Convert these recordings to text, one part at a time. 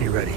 Be ready.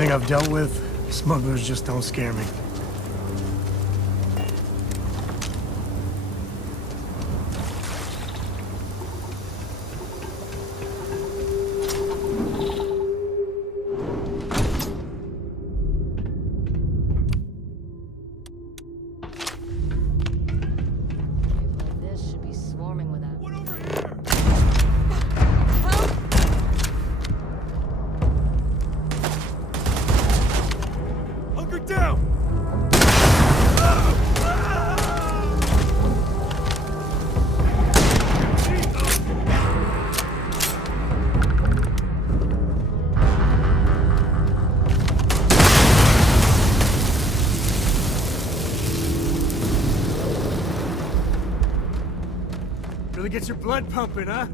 everything I've dealt with, smugglers just don't scare me. Really gets your blood pumping, huh?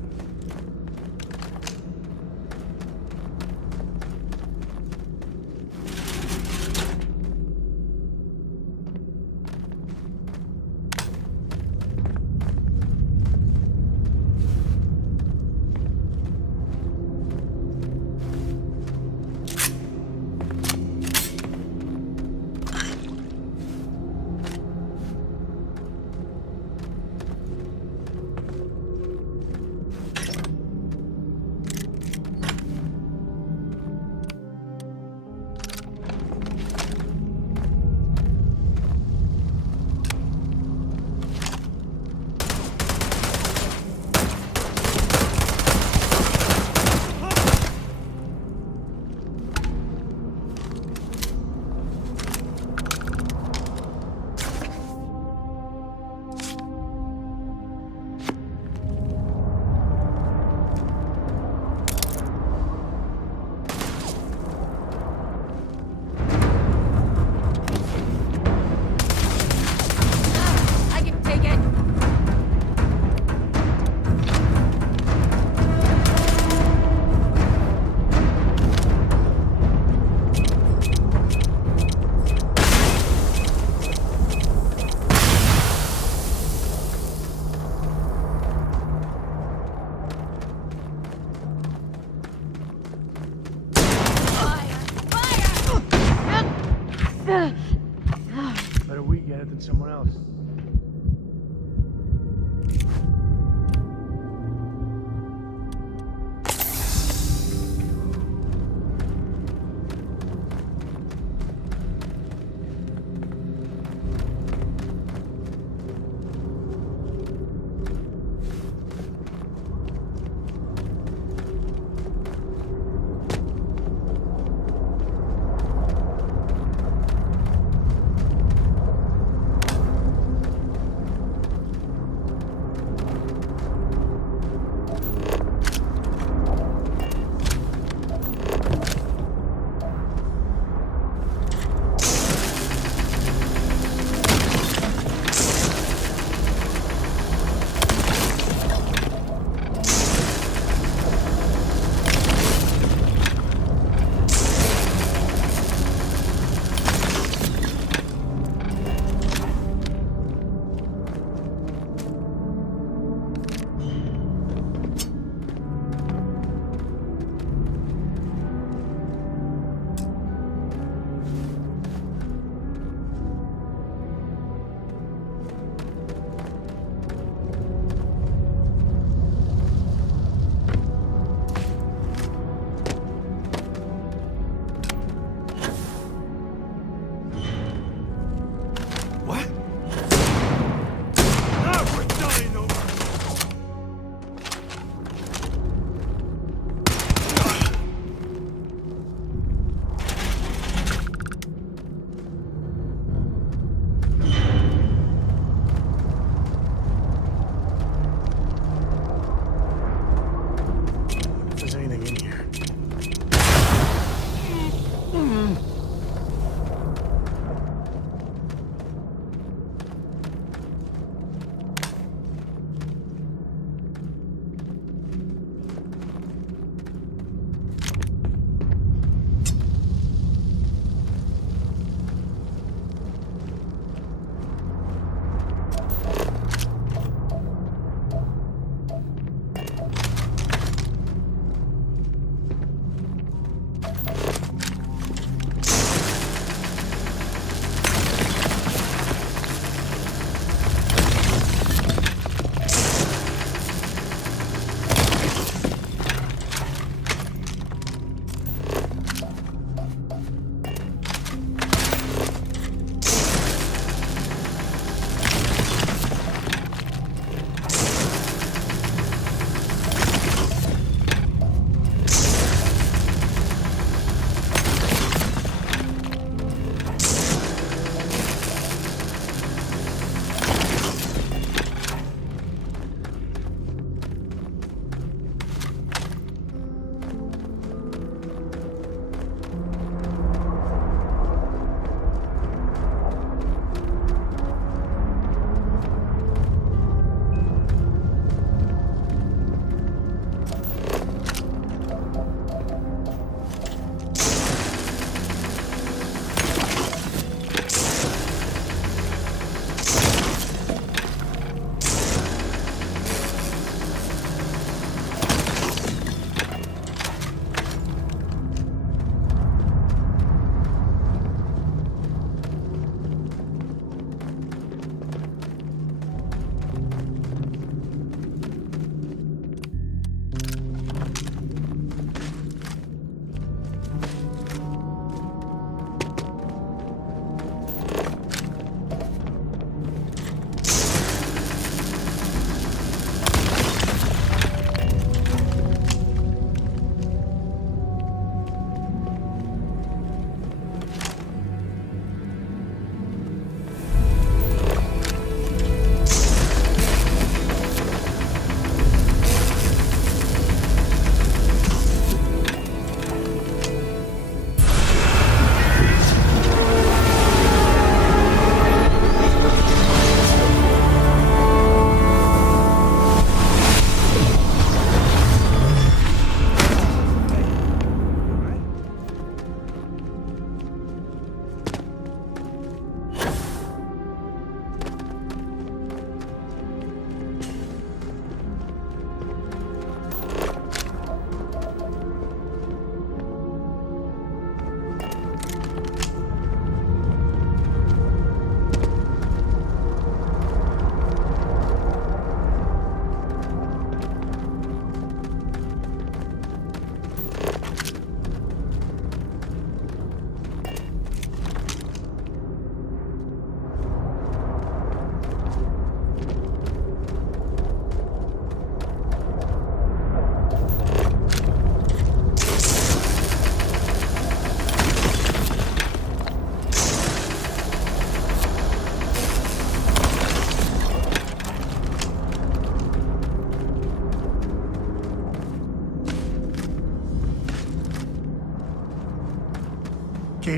Better we get it than someone else.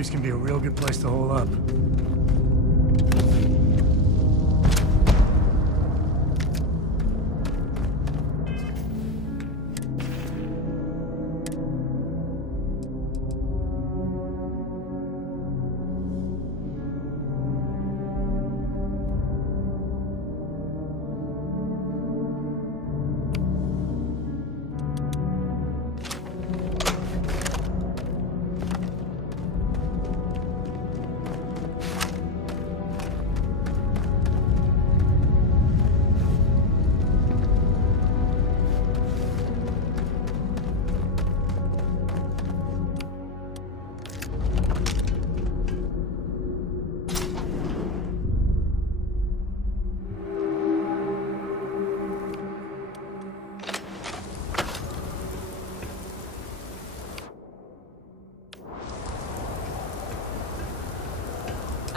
base can be a real good place to hole up.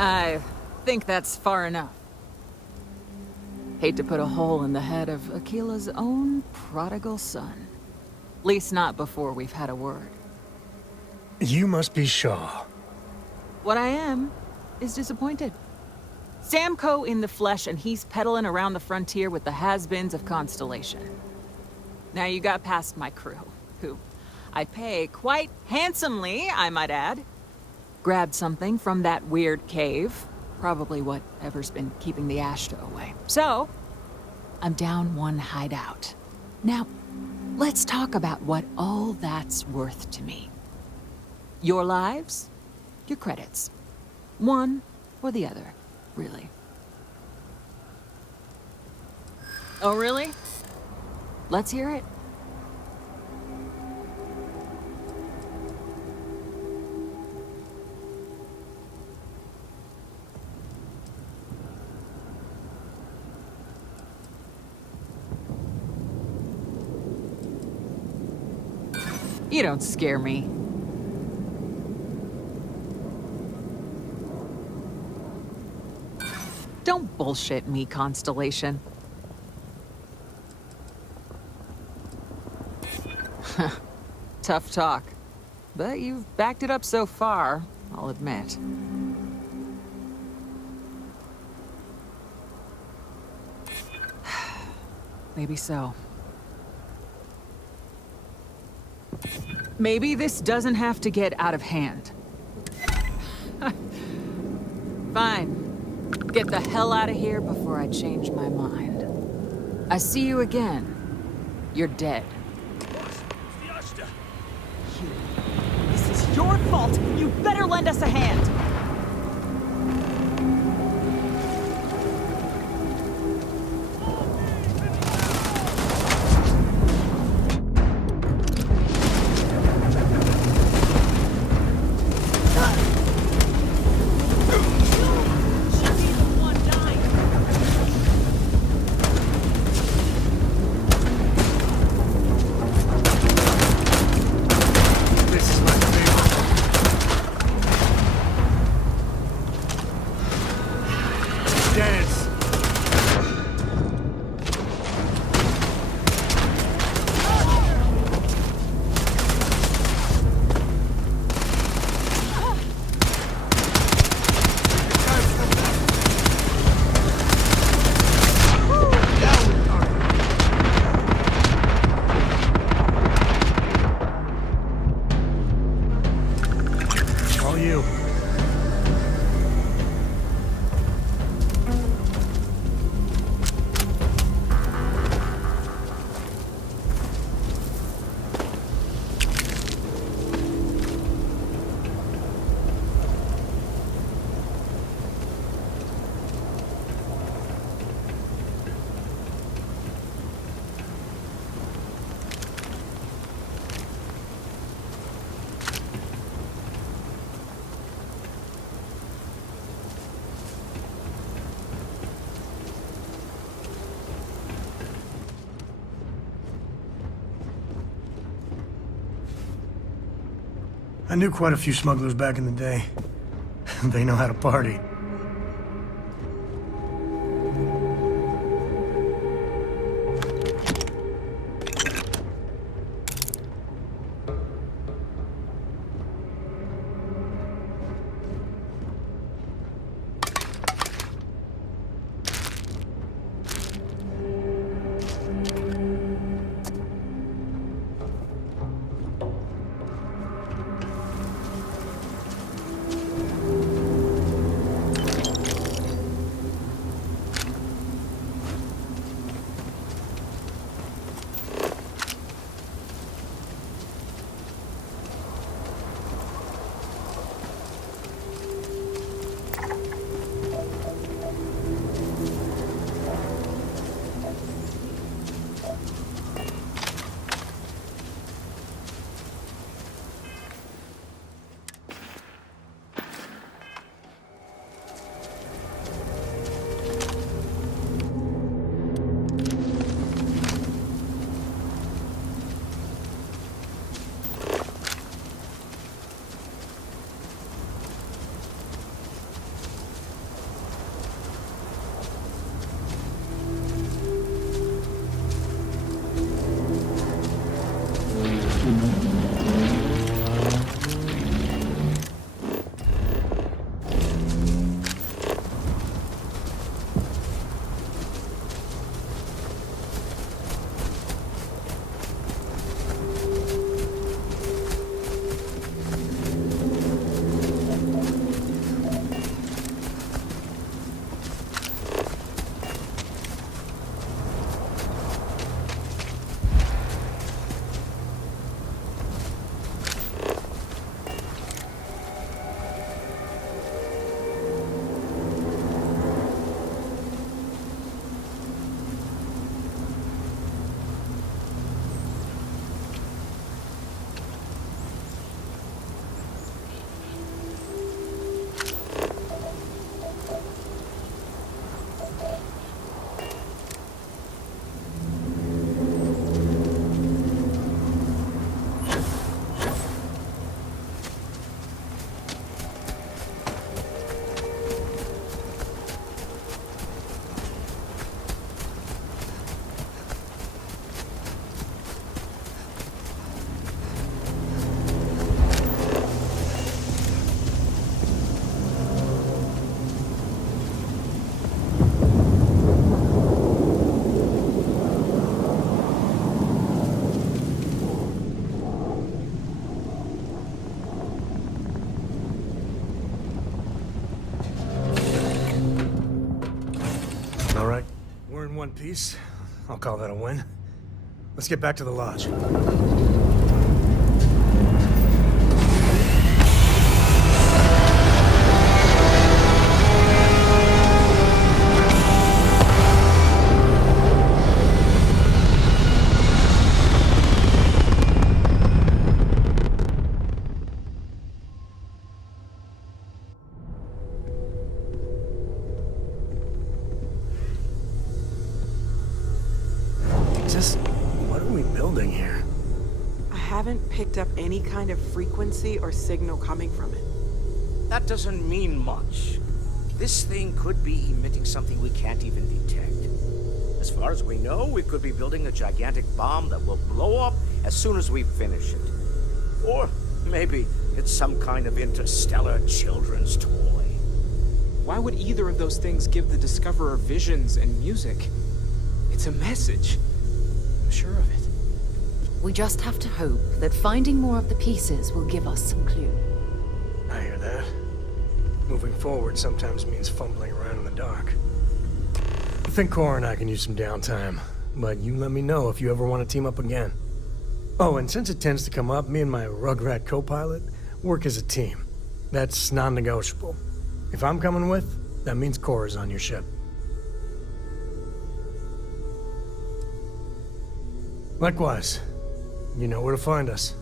I think that's far enough. Hate to put a hole in the head of Akila's own prodigal son. Least not before we've had a word. You must be Shaw. What I am is disappointed. Samco in the flesh, and he's peddling around the frontier with the has-beens of Constellation. Now you got past my crew, who I pay quite handsomely, I might add. Grabbed something from that weird cave. Probably whatever's been keeping the ash away. So, I'm down one hideout. Now, let's talk about what all that's worth to me. Your lives, your credits. One or the other, really. Oh, really? Let's hear it. You don't scare me. Don't bullshit me, Constellation. Tough talk. But you've backed it up so far, I'll admit. Maybe so. Maybe this doesn't have to get out of hand. Fine. Get the hell out of here before I change my mind. I see you again. You're dead. This is your fault! You better lend us a hand! I knew quite a few smugglers back in the day. They know how to party. in one piece. I'll call that a win. Let's get back to the lodge. What are we building here? I haven't picked up any kind of frequency or signal coming from it. That doesn't mean much. This thing could be emitting something we can't even detect. As far as we know, we could be building a gigantic bomb that will blow up as soon as we finish it. Or maybe it's some kind of interstellar children's toy. Why would either of those things give the Discoverer visions and music? It's a message. I'm sure of it. We just have to hope that finding more of the pieces will give us some clue. I hear that. Moving forward sometimes means fumbling around in the dark. I think Cora and I can use some downtime, but you let me know if you ever want to team up again. Oh, and since it tends to come up, me and my Rugrat co-pilot work as a team. That's non-negotiable. If I'm coming with, that means Cora's on your ship. Likewise, you know where to find us.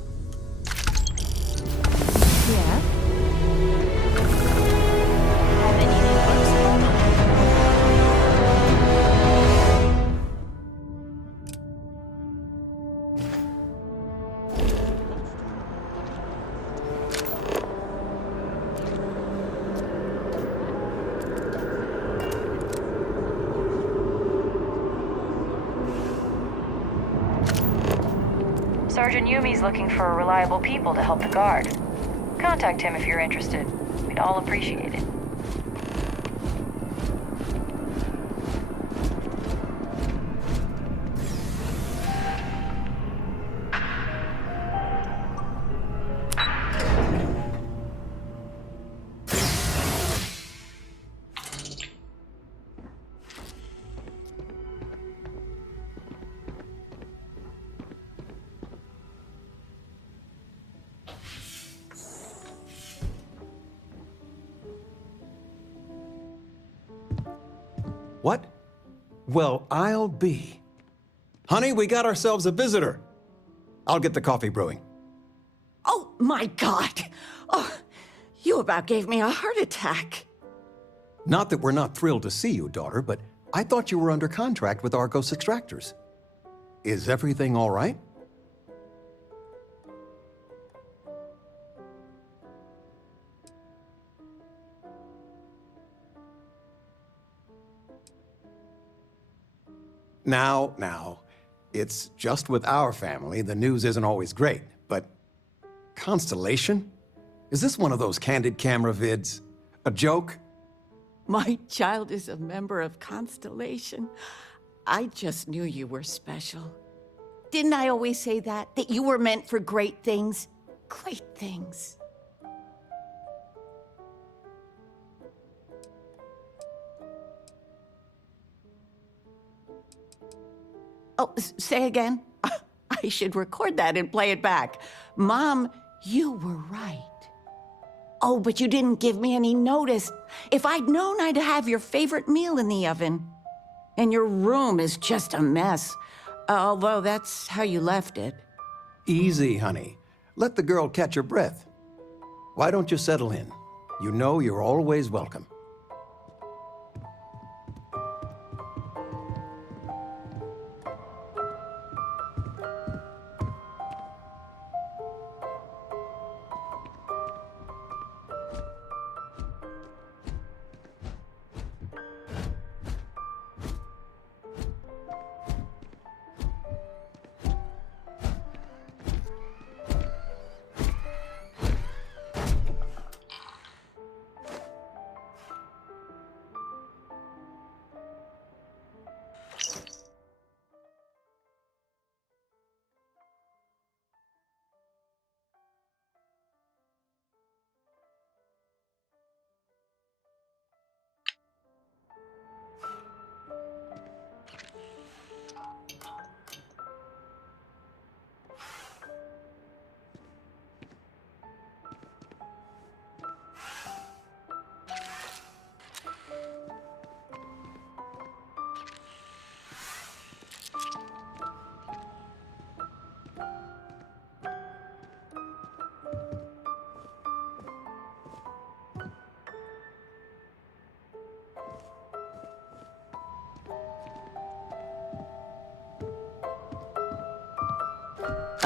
Yeah? Sergeant Yumi's looking for reliable people to help the guard. Contact him if you're interested. We'd all appreciate it. What? Well, I'll be. Honey, we got ourselves a visitor. I'll get the coffee brewing. Oh, my God. Oh, you about gave me a heart attack. Not that we're not thrilled to see you, daughter, but I thought you were under contract with Argos Extractors. Is everything all right? Now, it's just with our family, the news isn't always great, but Constellation? Is this one of those candid camera vids? A joke? My child is a member of Constellation. I just knew you were special. Didn't I always say that? That you were meant for great things? Great things. Oh, say again? I should record that and play it back. Mom, you were right. Oh, but you didn't give me any notice. If I'd known, I'd have your favorite meal in the oven. And your room is just a mess. Although that's how you left it. Easy, honey. Let the girl catch her breath. Why don't you settle in? You know you're always welcome.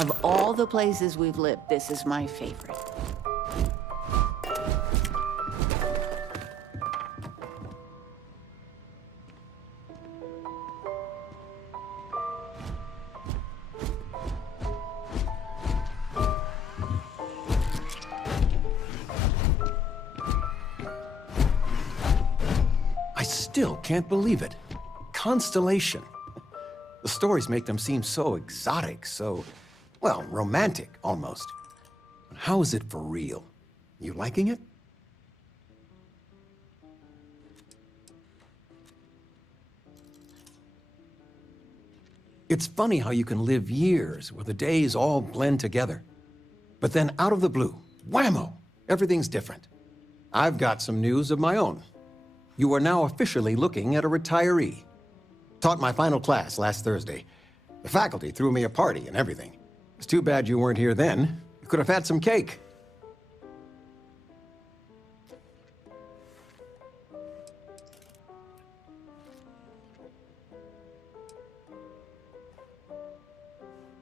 Of all the places we've lived, this is my favorite. I still can't believe it. Constellation. The stories make them seem so exotic, so, well, romantic, almost. How is it for real? You liking it? It's funny how you can live years where the days all blend together. But then out of the blue, whammo, everything's different. I've got some news of my own. You are now officially looking at a retiree. Taught my final class last Thursday. The faculty threw me a party and everything. It's too bad you weren't here then. You could have had some cake.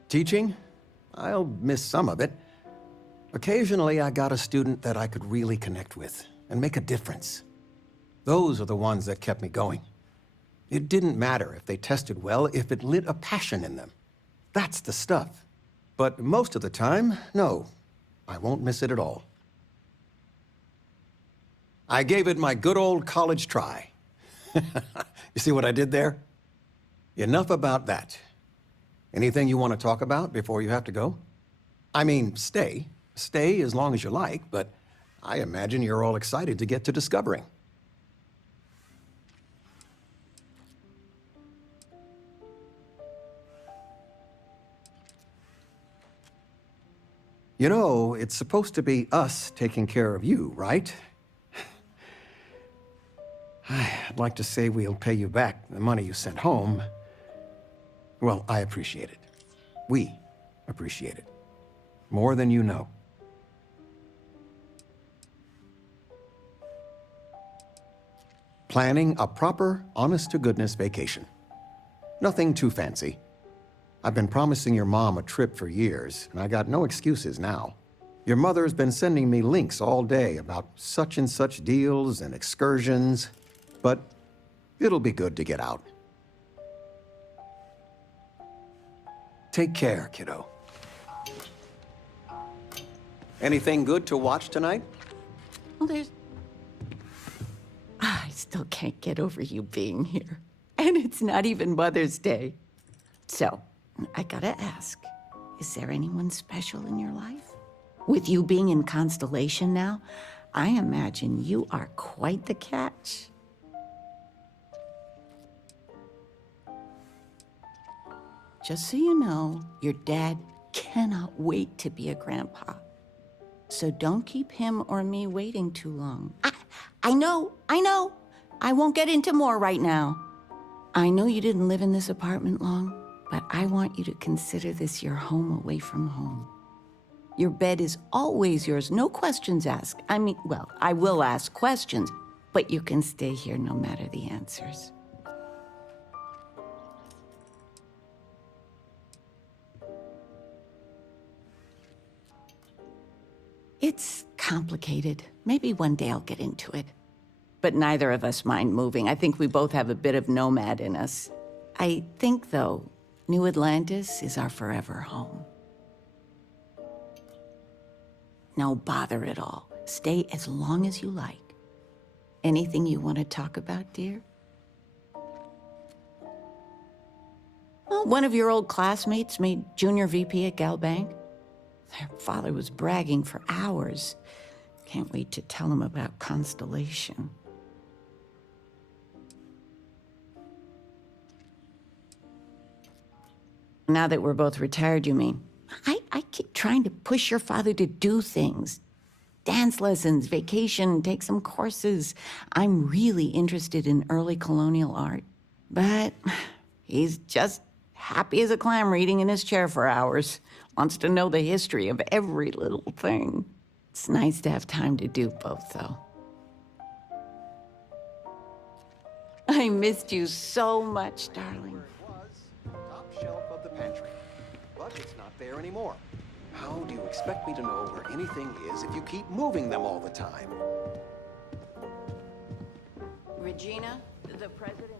Teaching? I'll miss some of it. Occasionally, I got a student that I could really connect with and make a difference. Those are the ones that kept me going. It didn't matter if they tested well, if it lit a passion in them. That's the stuff. But most of the time, no. I won't miss it at all. I gave it my good old college try. You see what I did there? Enough about that. Anything you want to talk about before you have to go? I mean, stay. Stay as long as you like, but I imagine you're all excited to get to discovering. You know, it's supposed to be us taking care of you, right? I'd like to say we'll pay you back the money you sent home. Well, I appreciate it. We appreciate it. More than you know. Planning a proper, honest-to-goodness vacation. Nothing too fancy. I've been promising your mom a trip for years, and I got no excuses now. Your mother's been sending me links all day about such and such deals and excursions, but it'll be good to get out. Take care, kiddo. Anything good to watch tonight? Well, there's... I still can't get over you being here. And it's not even Mother's Day. So, I gotta ask, is there anyone special in your life? With you being in Constellation now, I imagine you are quite the catch. Just so you know, your dad cannot wait to be a grandpa. So don't keep him or me waiting too long. I know. I won't get into more right now. I know you didn't live in this apartment long, but I want you to consider this your home away from home. Your bed is always yours, no questions asked. I mean, well, I will ask questions, but you can stay here no matter the answers. It's complicated. Maybe one day I'll get into it. But neither of us mind moving. I think we both have a bit of nomad in us. I think, though, New Atlantis is our forever home. No bother at all. Stay as long as you like. Anything you want to talk about, dear? Well, one of your old classmates made junior VP at Gal Bank. Their father was bragging for hours. Can't wait to tell him about Constellation. Now that we're both retired, you mean? I keep trying to push your father to do things. Dance lessons, vacation, take some courses. I'm really interested in early colonial art. But he's just happy as a clam reading in his chair for hours. Wants to know the history of every little thing. It's nice to have time to do both, though. I missed you so much, darling. Top shelf of the pantry. But but it's not there anymore. How do you expect me to know where anything is if you keep moving them all the time? Regina, the president...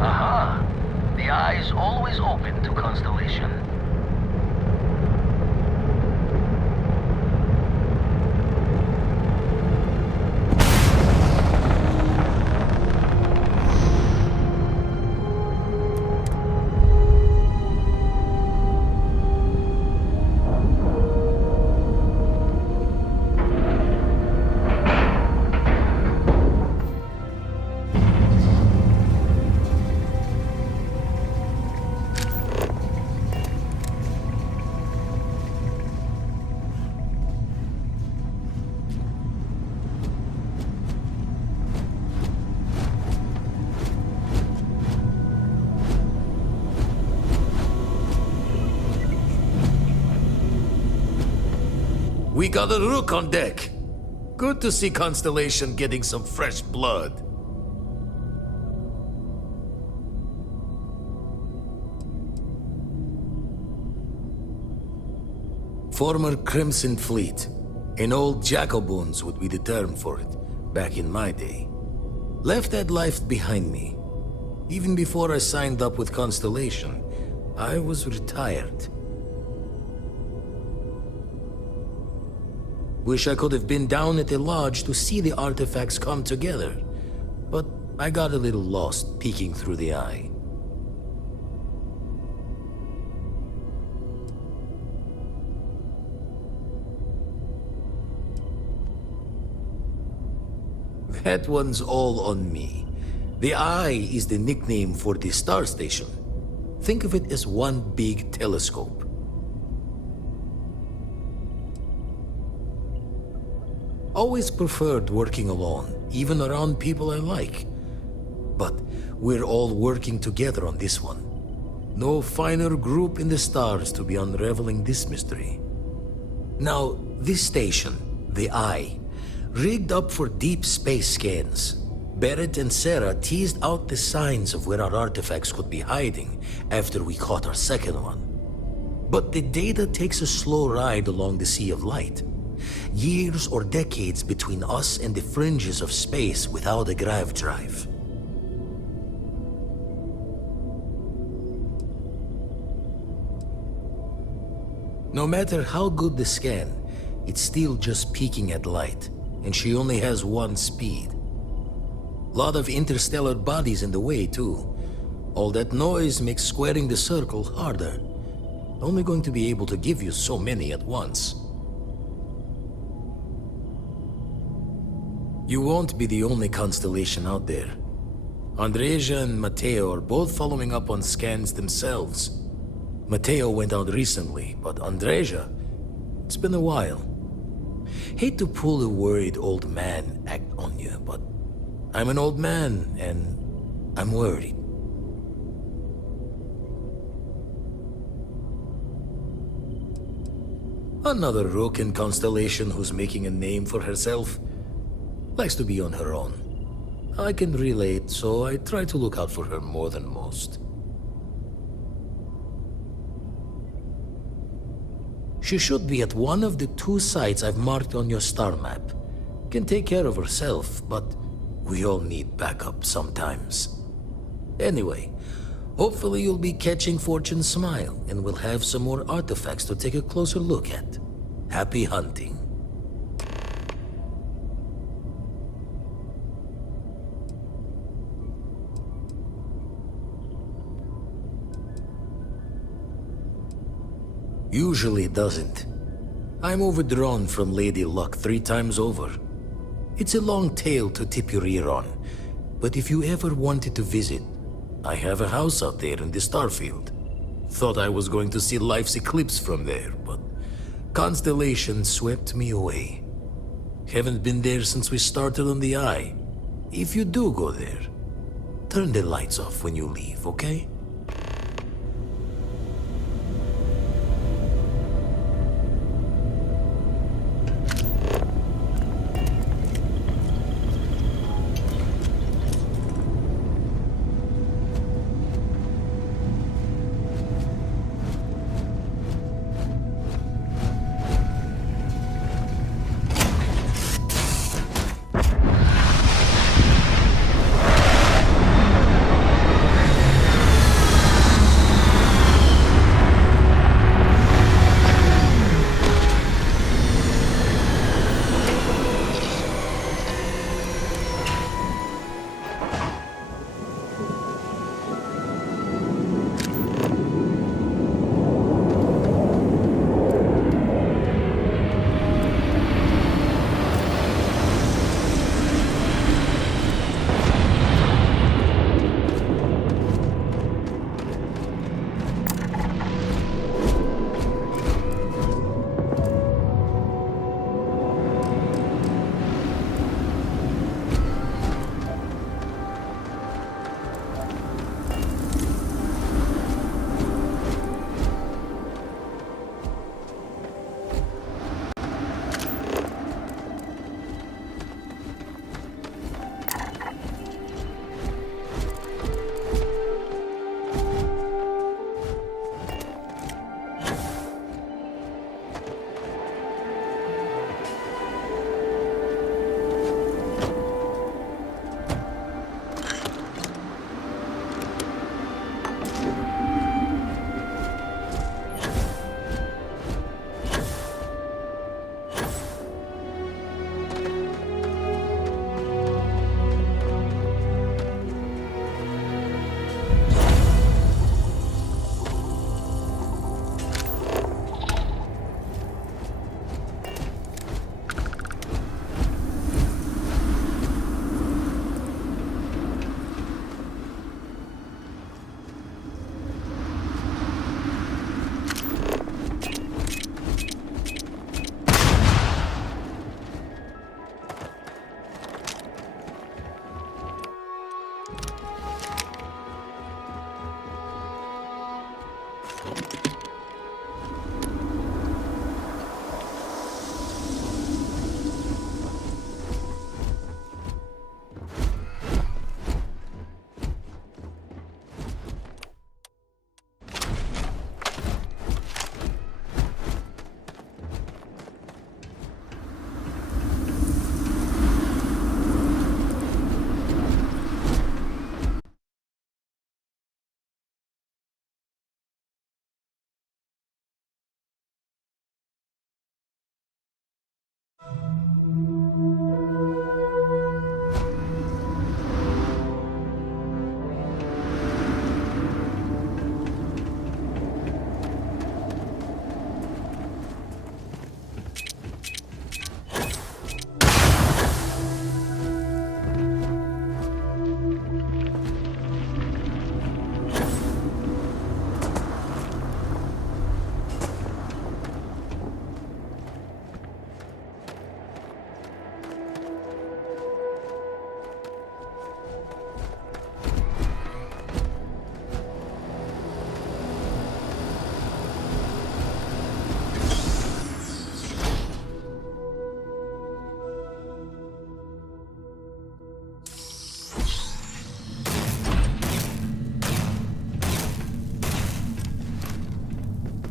Aha! The eye is always open to Constellation. We got a rook on deck. Good to see Constellation getting some fresh blood. Former Crimson Fleet. An old Jacoboons would be the term for it, back in my day. Left that life behind me. Even before I signed up with Constellation, I was retired. Wish I could have been down at the lodge to see the artifacts come together, but I got a little lost peeking through the eye. That one's all on me. The eye is the nickname for the star station. Think of it as one big telescope. Always preferred working alone, even around people I like. But we're all working together on this one. No finer group in the stars to be unraveling this mystery. Now, this station, the Eye, rigged up for deep space scans. Barrett and Sarah teased out the signs of where our artifacts could be hiding after we caught our second one. But the data takes a slow ride along the Sea of Light. Years or decades between us and the fringes of space without a grav drive. No matter how good the scan, it's still just peeking at light, and she only has one speed. Lot of interstellar bodies in the way, too. All that noise makes squaring the circle harder. Only going to be able to give you so many at once. You won't be the only constellation out there. ANDREJA and Mateo are both following up on scans themselves. Mateo went out recently, but ANDREJA, it's been a while. Hate to pull a worried old man act on you, but I'm an old man, and I'm worried. Another rook in Constellation who's making a name for herself. Likes to be on her own. I can relate, so I try to look out for her more than most. She should be at one of the 2 sites I've marked on your star map. Can take care of herself, but we all need backup sometimes. Anyway, Hopefully you'll be catching Fortune's smile, and we'll have some more artifacts to take a closer look at. Happy hunting. Usually it doesn't. I'm overdrawn from Lady Luck 3 times over. It's a long tale to tip your ear on, but if you ever wanted to visit, I have a house out there in the Starfield. Thought I was going to see life's eclipse from there, but Constellation swept me away. Haven't been there since we started on the Eye. If you do go there, turn the lights off when you leave, okay?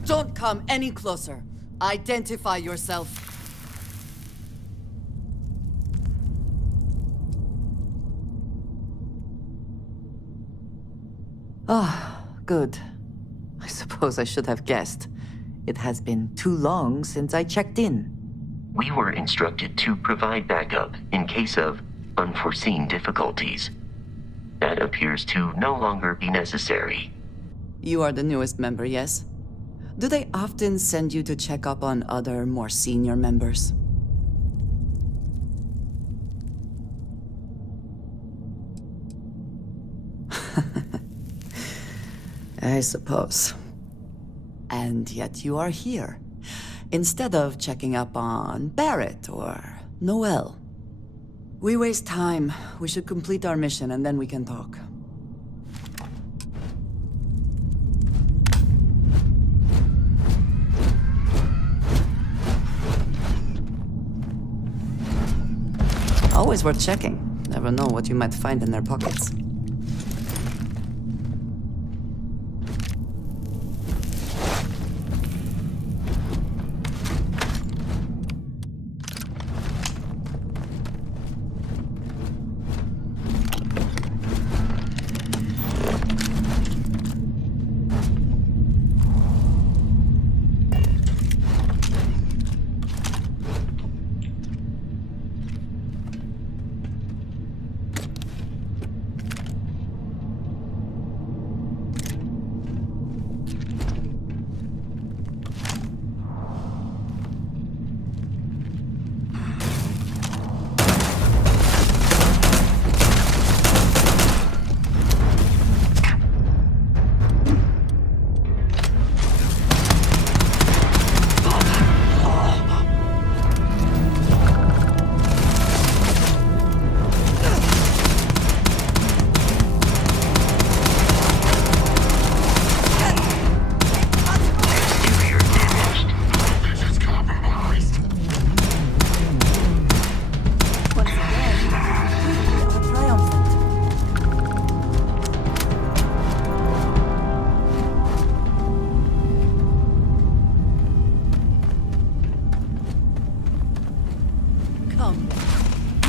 Don't come any closer. Identify yourself. Ah, Good. I suppose I should have guessed. It has been too long since I checked in. We were instructed to provide backup in case of unforeseen difficulties. That appears to no longer be necessary. You are the newest member, yes? Do they often send you to check up on other, more senior members? I suppose. And yet you are here, instead of checking up on Barrett or Noel. We waste time. We should complete our mission and then we can talk. Always worth checking. Never know what you might find in their pockets.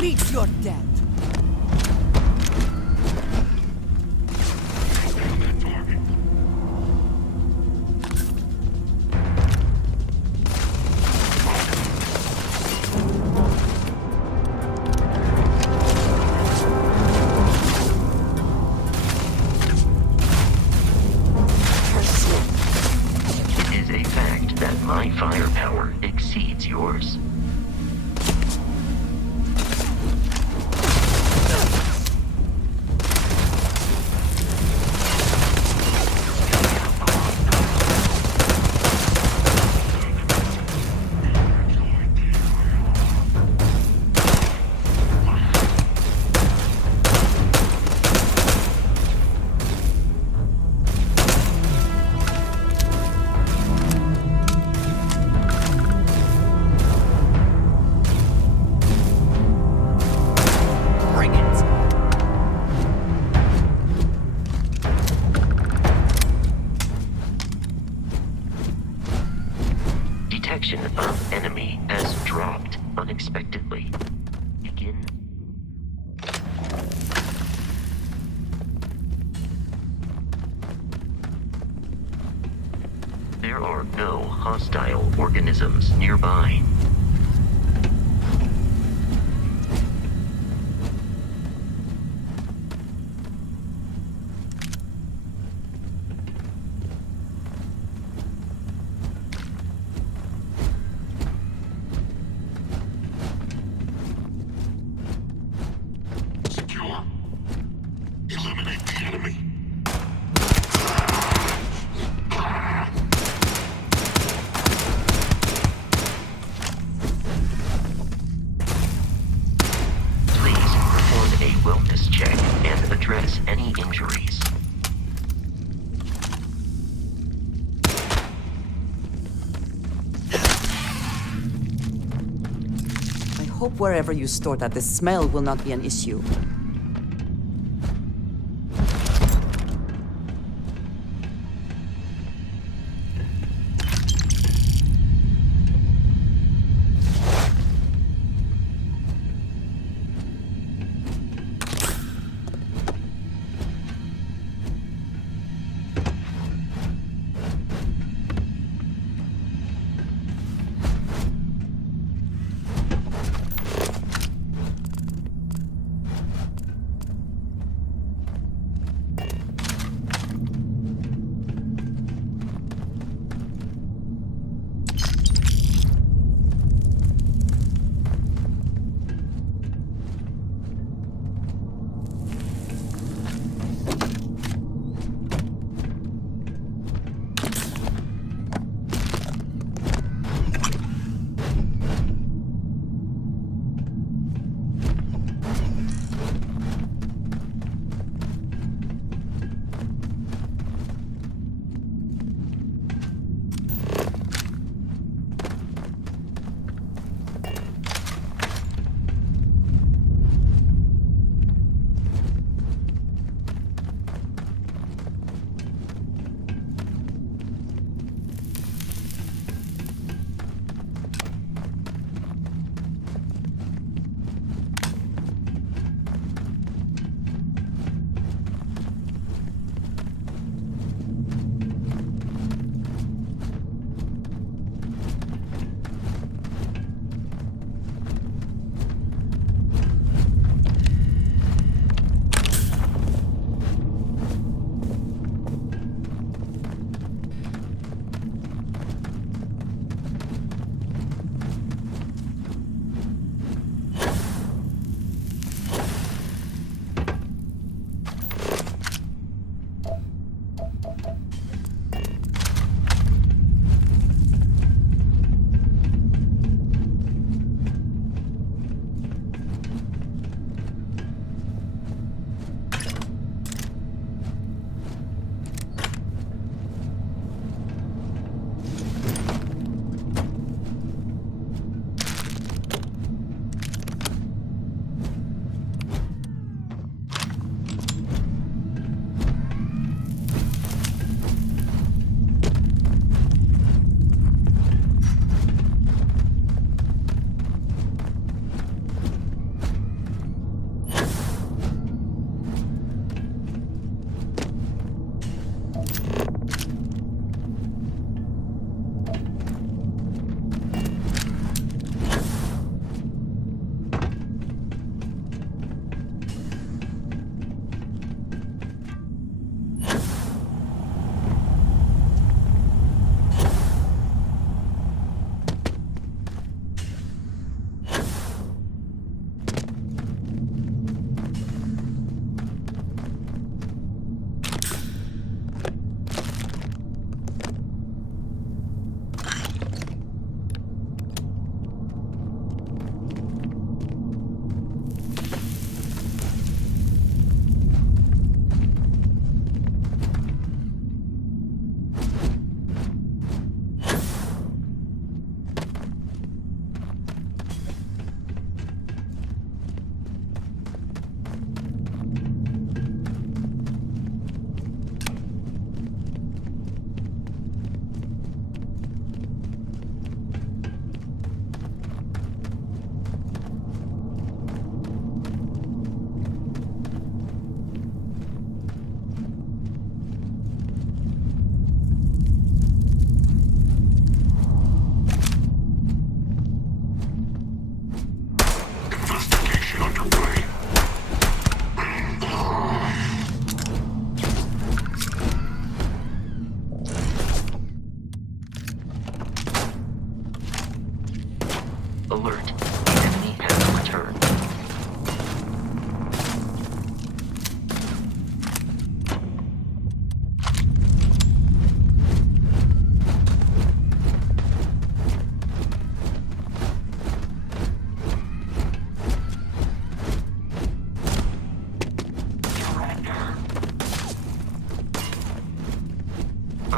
Meet your death. It is a fact that my firepower exceeds yours. Detection of enemy has dropped unexpectedly. Begin. There are no hostile organisms nearby. Eliminate the enemy. Please perform a wellness check and address any injuries. I hope wherever you store that, the smell will not be an issue.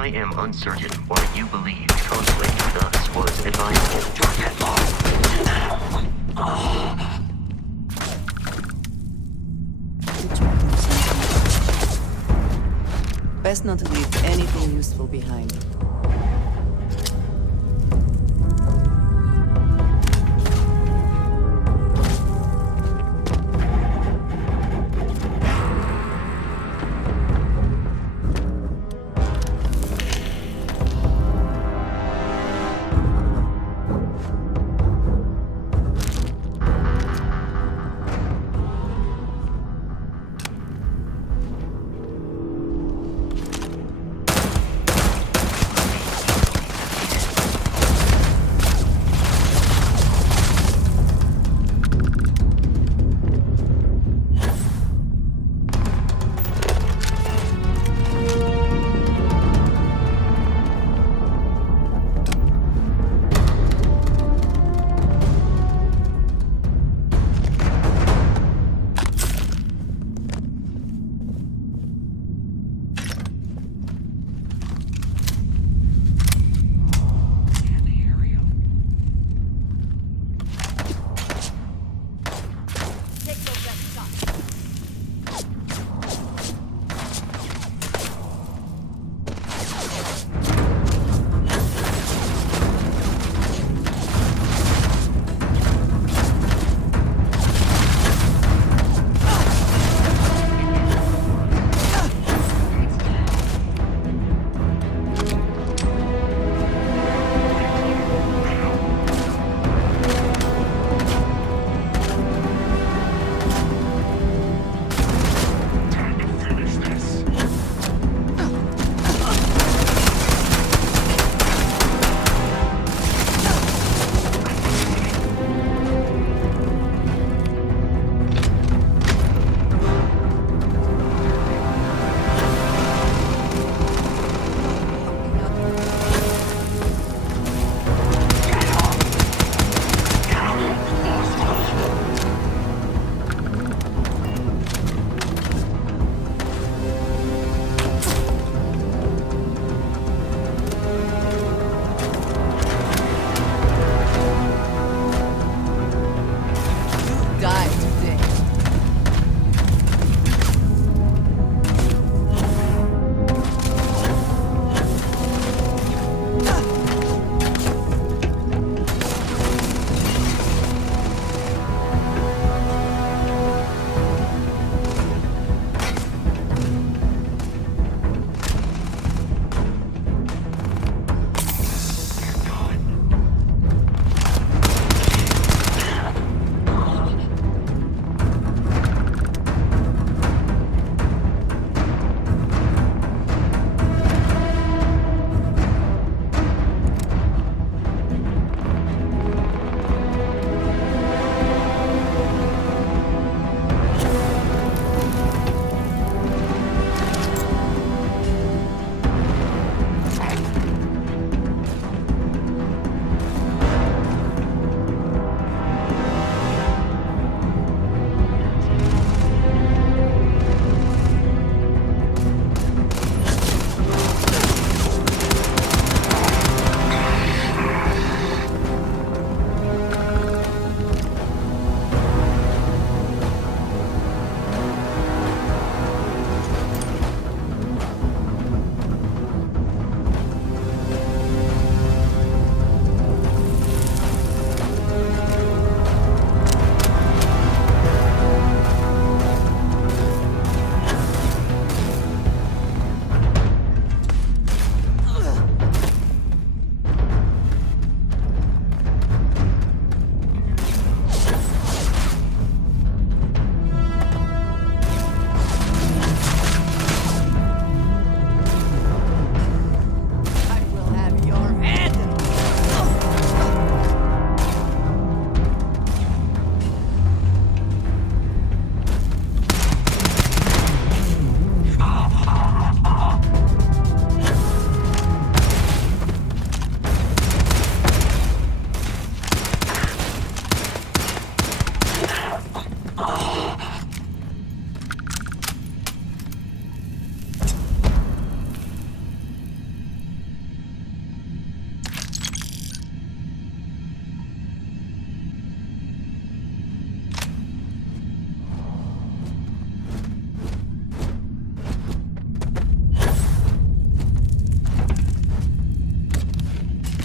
I am uncertain why you believed conflict with us was advisable. Best not to leave anything useful behind.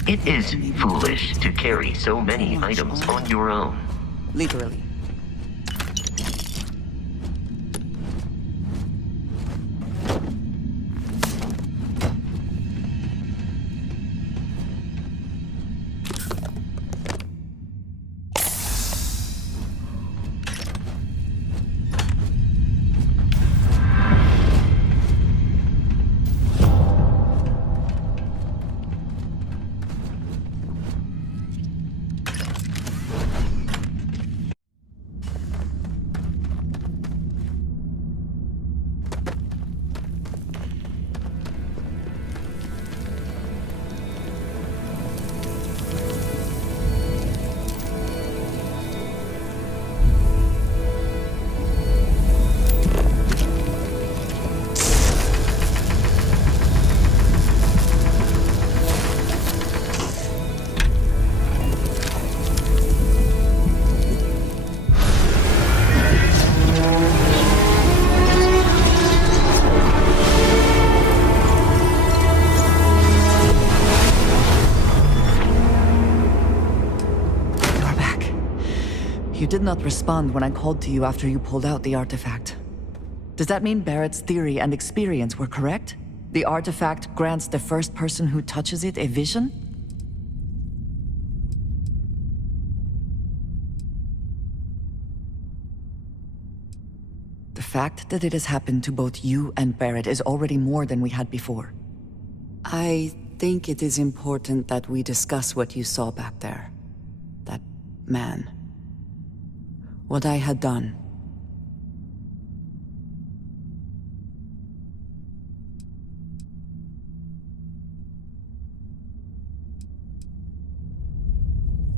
It is foolish to carry so many items on your own. Literally. You did not respond when I called to you after you pulled out the artifact. Does that mean Barrett's theory and experience were correct? The artifact grants the first person who touches it a vision? The fact that it has happened to both you and Barrett is already more than we had before. I think it is important that we discuss what you saw back there. That man. What I had done.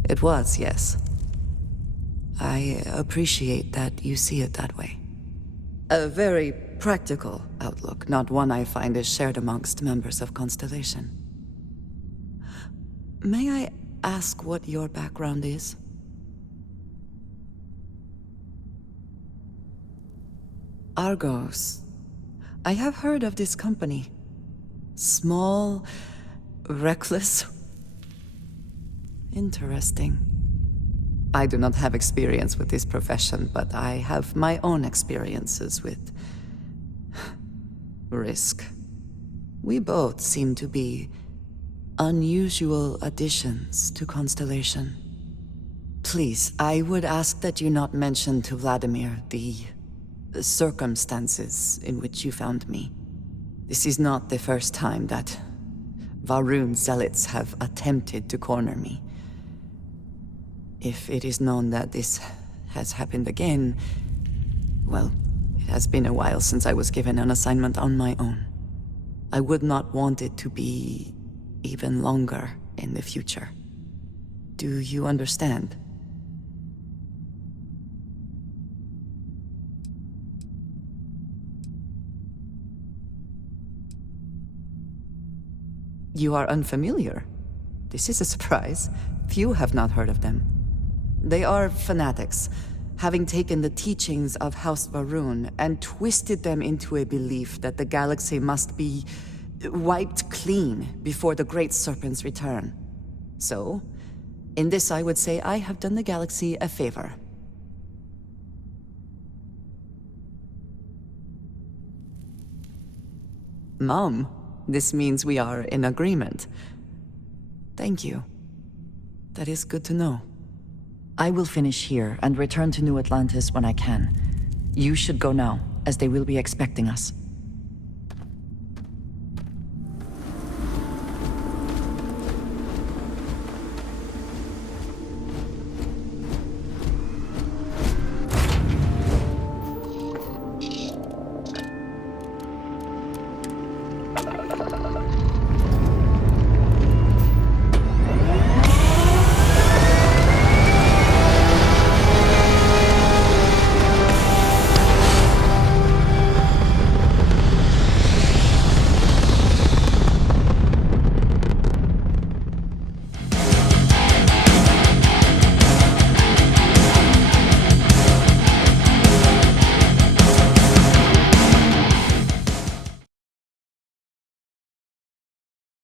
It was, yes. I appreciate that you see it that way. A very practical outlook, not one I find is shared amongst members of Constellation. May I ask what your background is? Argos. I have heard of this company. Small, reckless. Interesting. I do not have experience with this profession, but I have my own experiences with risk. We both seem to be unusual additions to Constellation. Please, I would ask that you not mention to Vladimir the circumstances in which you found me. This is not the first time that Va'ruun zealots have attempted to corner me. If it is known that this has happened again, well, it has been a while since I was given an assignment on my own. I would not want it to be even longer in the future. Do you understand? You are unfamiliar. This is a surprise. Few have not heard of them. They are fanatics, having taken the teachings of House Va'ruun and twisted them into a belief that the galaxy must be wiped clean before the Great Serpent's return. So, in this I would say I have done the galaxy a favor. Mom, this means we are in agreement. Thank you. That is good to know. I will finish here and return to New Atlantis when I can. You should go now, as they will be expecting us.